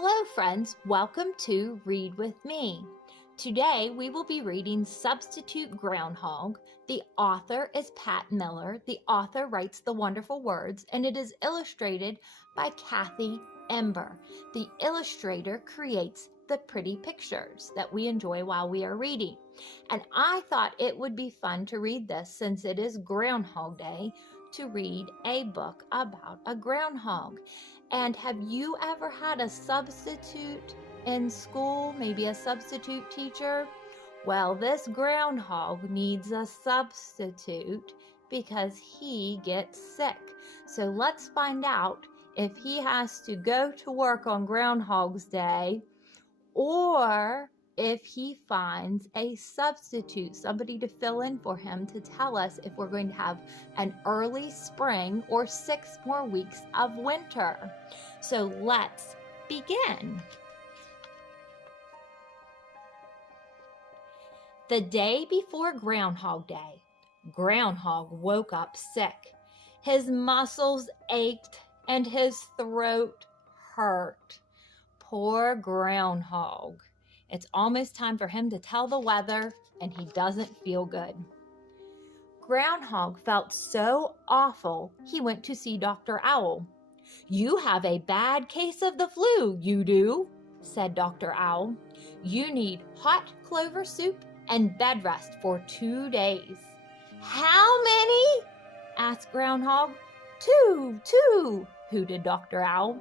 Hello friends, welcome to Read With Me. Today we will be reading Substitute Groundhog. The author is Pat Miller. The author writes the wonderful words and it is illustrated by Kathi Ember. The illustrator creates the pretty pictures that we enjoy while we are reading. And I thought it would be fun to read this since it is Groundhog Day, to read a book about a groundhog. And have you ever had a substitute in school, maybe a substitute teacher? Well, this groundhog needs a substitute because he gets sick. So let's find out if he has to go to work on Groundhog's Day or if he finds a substitute, somebody to fill in for him to tell us if we're going to have an early spring or 6 more weeks of winter. So let's begin. The day before Groundhog Day, Groundhog woke up sick. His muscles ached and his throat hurt. Poor Groundhog. It's almost time for him to tell the weather, and he doesn't feel good. Groundhog felt so awful, he went to see Dr. Owl. "You have a bad case of the flu, you do," said Dr. Owl. "You need hot clover soup and bed rest for 2 days." "How many?" asked Groundhog. Two, hooted Dr. Owl.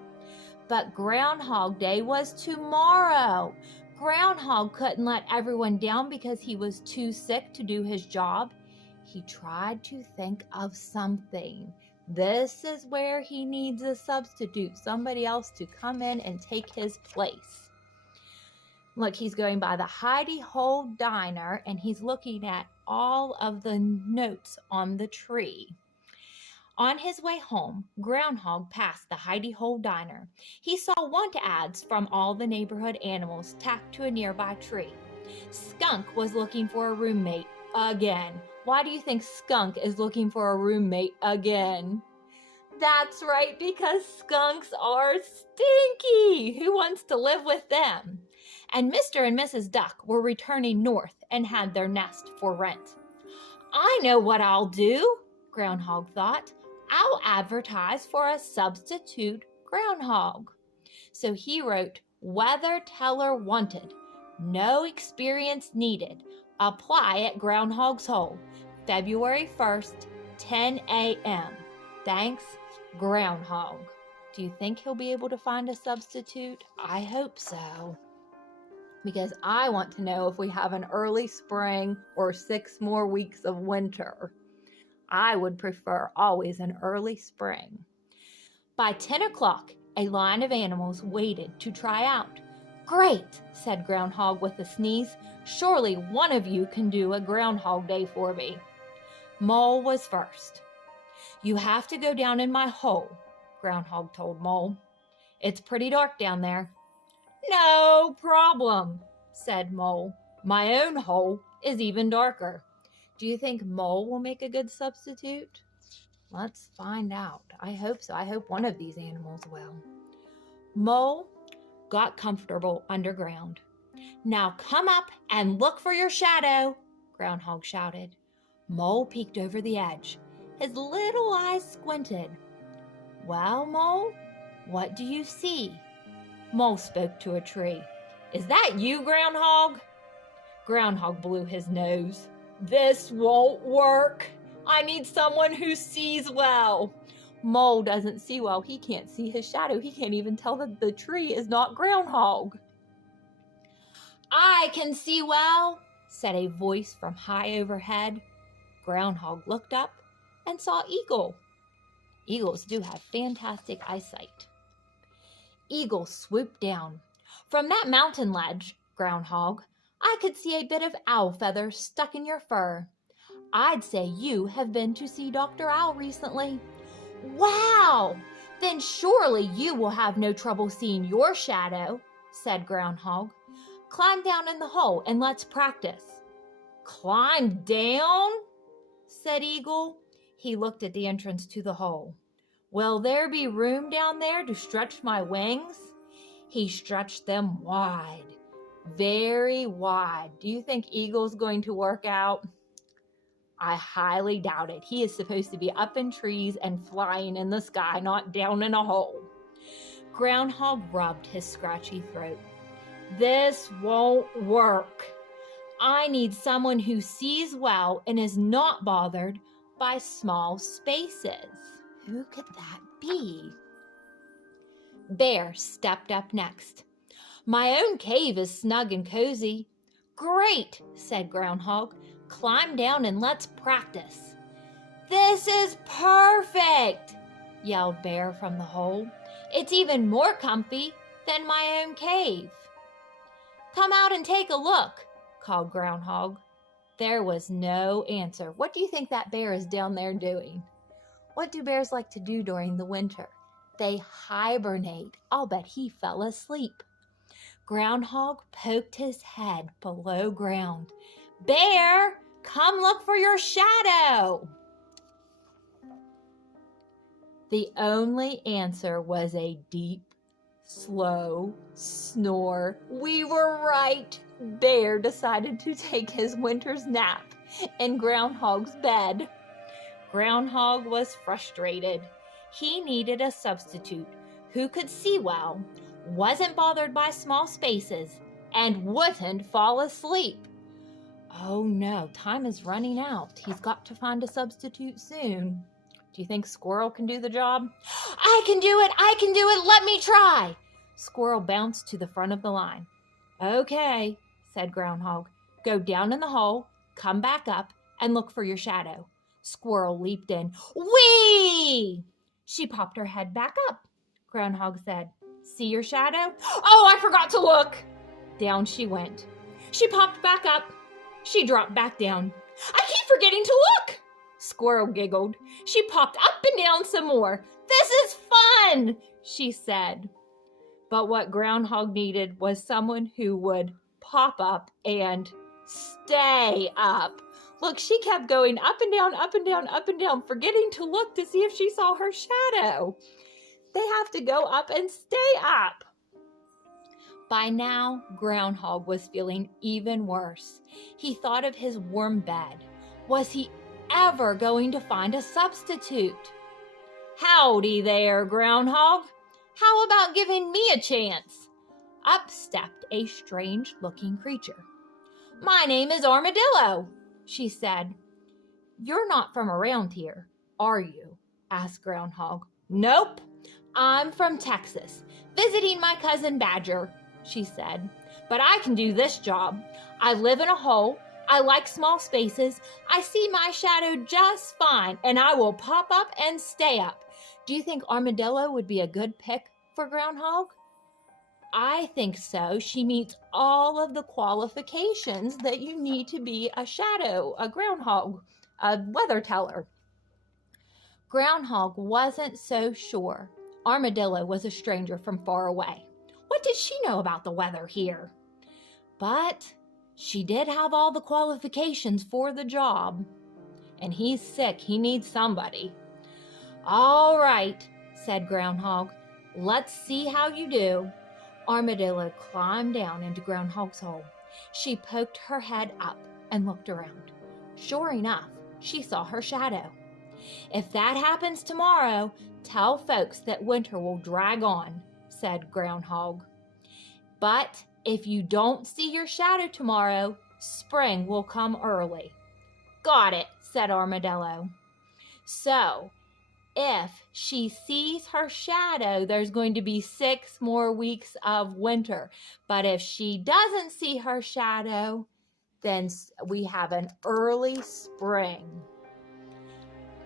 But Groundhog Day was tomorrow. Groundhog couldn't let everyone down because he was too sick to do his job. He tried to think of something. This is where he needs a substitute, somebody else to come in and take his place. Look, he's going by the Hidey Hole Diner and he's looking at all of the notes on the tree. On his way home, Groundhog passed the Hidey Hole Diner. He saw want ads from all the neighborhood animals tacked to a nearby tree. Skunk was looking for a roommate again. Why do you think Skunk is looking for a roommate again? That's right, because skunks are stinky. Who wants to live with them? And Mr. and Mrs. Duck were returning north and had their nest for rent. "I know what I'll do," Groundhog thought. "I'll advertise for a substitute groundhog." So he wrote, "Weather teller wanted. No experience needed. Apply at Groundhog's Hole. February 1st, 10 a.m. Thanks, Groundhog." Do you think he'll be able to find a substitute? I hope so. Because I want to know if we have an early spring or 6 more weeks of winter. I would prefer always an early spring. By 10 o'clock, a line of animals waited to try out. "Great," said Groundhog with a sneeze. "Surely one of you can do a Groundhog Day for me." Mole was first. "You have to go down in my hole," Groundhog told Mole. "It's pretty dark down there." "No problem," said Mole. "My own hole is even darker." Do you think Mole will make a good substitute? Let's find out. I hope so. I hope one of these animals will. Mole got comfortable underground. "Now come up and look for your shadow," Groundhog shouted. Mole peeked over the edge. His little eyes squinted. "Well, Mole, what do you see?" Mole spoke to a tree. "Is that you, Groundhog?" Groundhog blew his nose. "This won't work. I need someone who sees well." Mole doesn't see well. He can't see his shadow. He can't even tell that the tree is not Groundhog. "I can see well," said a voice from high overhead. Groundhog looked up and saw Eagle. Eagles do have fantastic eyesight. Eagle swooped down. "From that mountain ledge, Groundhog, I could see a bit of owl feather stuck in your fur. I'd say you have been to see Dr. Owl recently." "Wow! Then surely you will have no trouble seeing your shadow," said Groundhog. "Climb down in the hole and let's practice." "Climb down?" said Eagle. He looked at the entrance to the hole. "Will there be room down there to stretch my wings?" He stretched them wide, very wide. Do you think Eagle's going to work out? I highly doubt it. He is supposed to be up in trees and flying in the sky, not down in a hole. Groundhog rubbed his scratchy throat. This won't work. I need someone who sees well and is not bothered by small spaces. Who could that be? Bear stepped up next. My own cave is snug and cozy. Great, said Groundhog. Climb down and let's practice. This is perfect, yelled Bear from the hole. It's even more comfy than my own cave. Come out and take a look, called Groundhog. There was no answer. What do you think that bear is down there doing? What do bears like to do during the winter? They hibernate. I'll bet he fell asleep. Groundhog poked his head below ground. Bear, come look for your shadow. The only answer was a deep, slow snore. We were right. Bear decided to take his winter's nap in Groundhog's bed. Groundhog was frustrated. He needed a substitute who could see well, wasn't bothered by small spaces, and wouldn't fall asleep. Oh no, time is running out. He's got to find a substitute soon. Do you think Squirrel can do the job? I can do it! I can do it! Let me try! Squirrel bounced to the front of the line. Okay, said Groundhog. Go down in the hole, come back up, and look for your shadow. Squirrel leaped in. Whee! She popped her head back up. Groundhog said, See your shadow? Oh, I forgot to look! Down she went. She popped back up. She dropped back down. I keep forgetting to look! Squirrel giggled. She popped up and down some more. This is fun, she said. But what Groundhog needed was someone who would pop up and stay up. Look, she kept going up and down, up and down, up and down, forgetting to look to see if she saw her shadow. They have to go up and stay up. By now, Groundhog was feeling even worse. He thought of his warm bed. Was he ever going to find a substitute? Howdy there, Groundhog. How about giving me a chance? Up stepped a strange-looking creature. My name is Armadillo, she said. You're not from around here, are you? Asked Groundhog. Nope, I'm from Texas, visiting my cousin Badger, she said. But I can do this job. I live in a hole. I like small spaces. I see my shadow just fine, and I will pop up and stay up. Do you think Armadillo would be a good pick for Groundhog? I think so. She meets all of the qualifications that you need to be a shadow, a groundhog, a weather teller. Groundhog wasn't so sure. Armadillo was a stranger from far away. What did she know about the weather here? But she did have all the qualifications for the job. And he's sick. He needs somebody. All right, said Groundhog. Let's see how you do. Armadillo climbed down into Groundhog's hole. She poked her head up and looked around. Sure enough, she saw her shadow. If that happens tomorrow, tell folks that winter will drag on, said Groundhog. But if you don't see your shadow tomorrow, spring will come early. Got it, said Armadillo. So, if she sees her shadow, there's going to be 6 more weeks of winter. But if she doesn't see her shadow, then we have an early spring.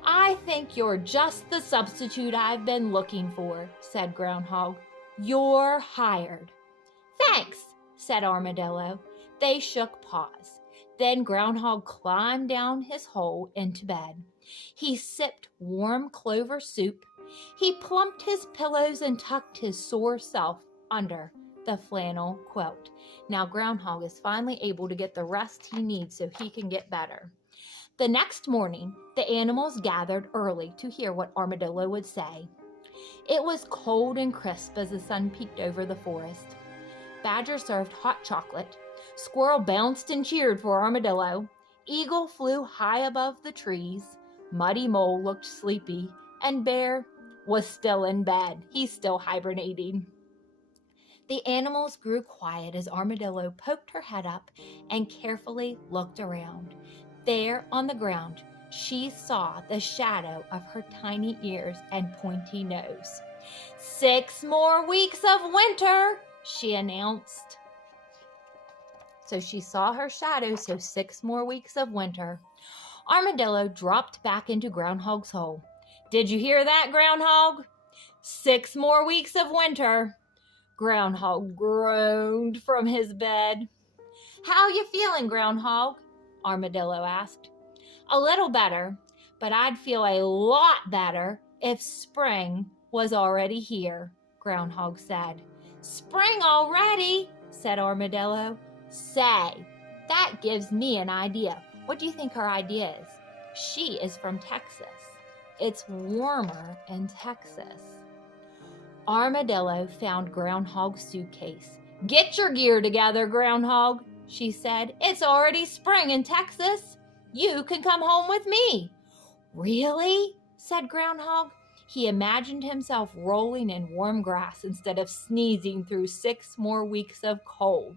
I think you're just the substitute I've been looking for, said Groundhog. You're hired. Thanks, said Armadillo. They shook paws. Then Groundhog climbed down his hole into bed. He sipped warm clover soup. He plumped his pillows and tucked his sore self under the flannel quilt. Now Groundhog is finally able to get the rest he needs so he can get better. The next morning, the animals gathered early to hear what Armadillo would say. It was cold and crisp as the sun peeked over the forest. Badger served hot chocolate. Squirrel bounced and cheered for Armadillo. Eagle flew high above the trees. Muddy Mole looked sleepy, and Bear was still in bed. He's still hibernating. The animals grew quiet as Armadillo poked her head up and carefully looked around. There on the ground, she saw the shadow of her tiny ears and pointy nose. 6 more weeks of winter, she announced. So she saw her shadow, so 6 more weeks of winter. Armadillo dropped back into Groundhog's hole. Did you hear that, Groundhog? 6 more weeks of winter. Groundhog groaned from his bed. How you feeling, Groundhog? Armadillo asked. A little better, but I'd feel a lot better if spring was already here, Groundhog said. Spring already, said Armadillo. Say, that gives me an idea. What do you think her idea is? She is from Texas. It's warmer in Texas. Armadillo found Groundhog's suitcase. Get your gear together, Groundhog, she said. It's already spring in Texas. You can come home with me. Really? Said Groundhog. He imagined himself rolling in warm grass instead of sneezing through 6 more weeks of cold.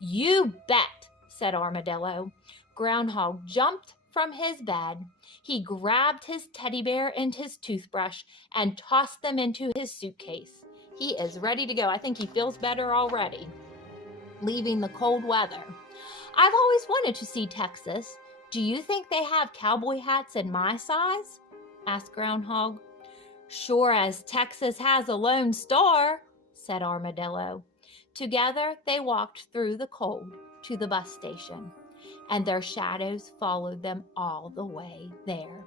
You bet, said Armadillo. Groundhog jumped from his bed. He grabbed his teddy bear and his toothbrush and tossed them into his suitcase. He is ready to go. I think he feels better already, leaving the cold weather. I've always wanted to see Texas. Do you think they have cowboy hats in my size? Asked Groundhog. Sure as Texas has a lone star, said Armadillo. Together they walked through the cold to the bus station, and their shadows followed them all the way there.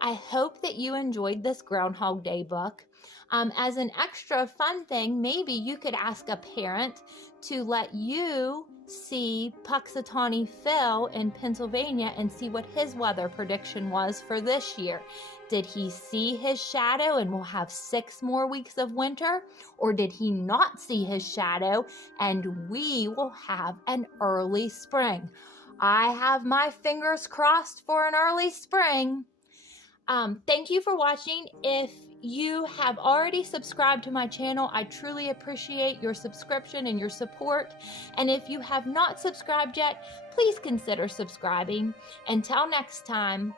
I hope that you enjoyed this Groundhog Day book. As an extra fun thing, maybe you could ask a parent to let you see Puxatawny Phil in Pennsylvania and see what his weather prediction was for this year. Did he see his shadow and will have 6 more weeks of winter? Or did he not see his shadow and we will have an early spring? I have my fingers crossed for an early spring. Thank you for watching. If you have already subscribed to my channel, I truly appreciate your subscription and your support. And if you have not subscribed yet, please consider subscribing. Until next time,